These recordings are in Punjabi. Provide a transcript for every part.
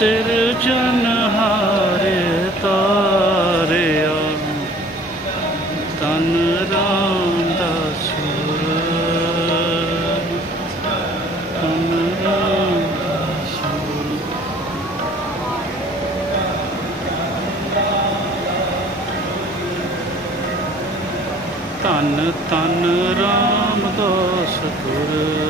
ਸਿਰ ਜਨਹਾਰੇ ਤਾਰਿਆ ਤਨ ਰਾਮ ਦਾ ਸੁਰ ਤਨ ਰਾਮ ਦਾ ਸੁਰ ਧੰਨ ਧੰਨ ਰਾਮਦਾਸ ਗੁਰ ਸੰਗਤੀ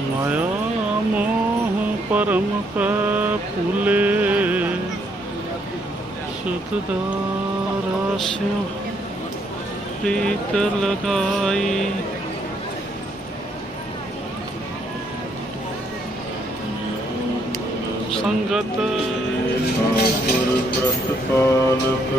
ਮਾਇਆ ਮੋਹ ਪਰਮ ਕ ਫੁਲੇ ਸੁਧਾਰ ਪ੍ਰੀਤ ਲਗਾਈ ਸੰਗਤ। ਗੁਰ ਪ੍ਰਤਪਾਲਕ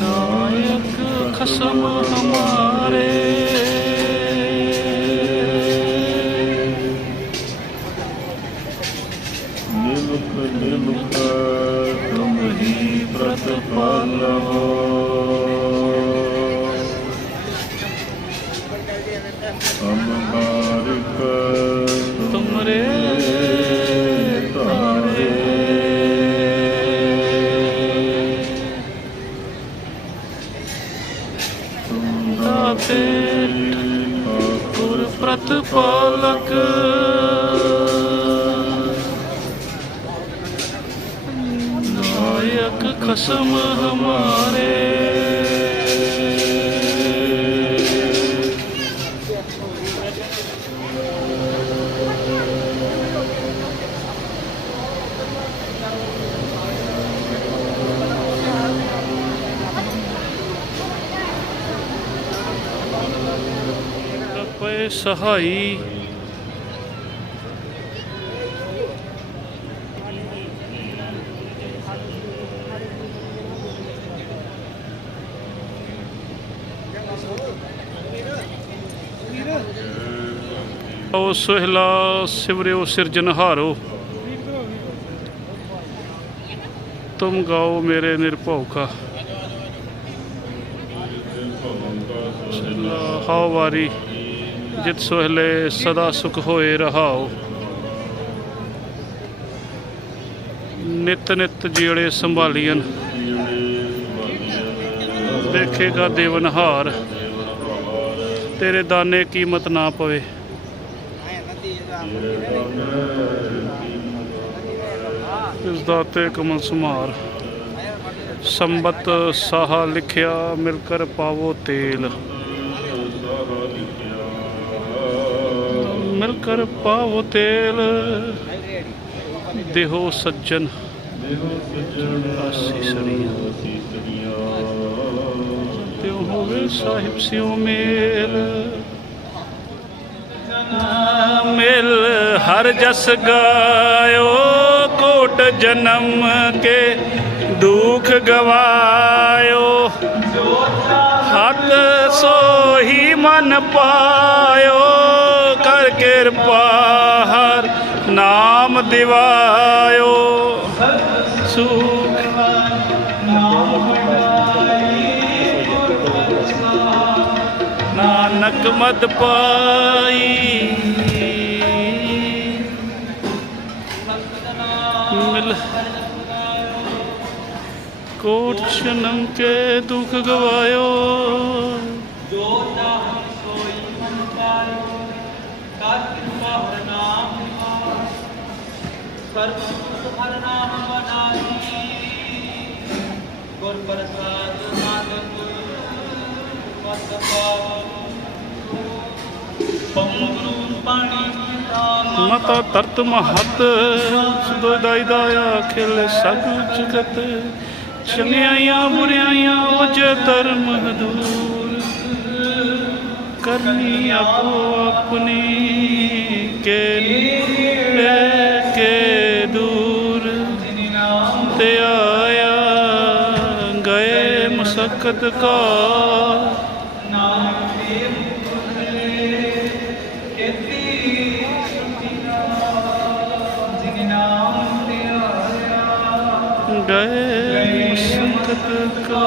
ਨਾਇਕ ਖਸਮ ਹਮਾਰੇ। ਪ੍ਰਤਪਾਲਕ ਨਾਇਕ ਖਸਮ ਹਮਾਰੇ ਸਹਾਈ। ਓ ਸੁਹਲਾ ਸਿਵਰਿਓ ਸਿਰਜਨਹਾਰੋ ਤੁਮ ਗਾਓ ਮੇਰੇ ਨਿਰਭਉ ਕਾ ਸੁਹਲਾ ਜਿਤ ਸੁਹਲੇ ਸਦਾ ਸੁਖ ਹੋਏ ਰਹਾਓ। ਨਿਤ ਨਿਤ ਜੀੜੇ ਸੰਭਾਲੀਆਂ ਦੇਖੇਗਾ ਦੇਵਨਹਾਰ ਤੇਰੇ ਦਾਨੇ ਕੀਮਤ ਨਾ ਪਵੇ। ਇਸ ਦਾਤੇ ਕਮਲ ਸੁਮਾਰ। ਸੰਬਤ ਸਾਹਾ ਲਿਖਿਆ ਮਿਲ ਕਰ ਪਾਵੋ ਤੇਲ। ਮਿਲ ਕਰ ਪਾਵੋ ਤੇਲ। ਦੇਹੋ ਸੱਜਣ। ਆਸੀ ਸਰੀਆ। ਤਿਉ ਹੋਵੇ ਸਾਹਿਬ ਸਿਉ ਮੇਲ। ਮਿਲ ਹਰ ਜਸ ਗਾਇਓ ਕੋਟ ਜਨਮ ਕੇ ਦੁਖ ਗਵਾਇਓ। ਹੱਥ ਸੋ ਮਨ ਪਾਇਓ ਕਰ ਕਿਰਪਾ, ਹਰ ਨਾਮ ਦਿਵਾਇਓ। ਸੁਖ ਨਾਨਕ ਮਦ ਪਾਈ। ਮਿਲ ਕੋਟ ਜਨਮ ਕੇ ਦੁੱਖ ਗਵਾਇਓ। ਜੋ ਚਾਹੇ ਸੋਈ ਮਨ ਪਾਇਓ ਕਰ ਕਿਰਪਾ ਹਰ ਨਾਮ ਨਿਵਾਸ। ਸਰਬ ਸੁਖ ਹਰ ਨਾਮ ਬਨਾਈ ਗੁਰ ਪ੍ਰਸਾਦ ਨਾਨਕ ਪਤ ਪਾਵੋ। ਪੰਗਰੂ ਪਾਣੀ ਮਤਾ। ਤਰਤ ਮਹਤ ਸੁਦੋਦਾਈ ਦਾਇਆ ਖਿਲ ਸਭ ਜਗਤ। ਚੰਗਿਆਈਆਂ ਬੁਰਿਆਈਆਂ ਉਜ ਧਰਮ ਦੂਰ ਕਰਨੀ ਆਪੋ ਆਪਣੀ ਕੇ ਲੈ ਕੇ ਦੂਰ ਤੇ ਆਇਆ, ਗਏ ਮੁਸਕਤ ਕਾ। ਗਏ ਮੁਸਕਤ ਕਾ।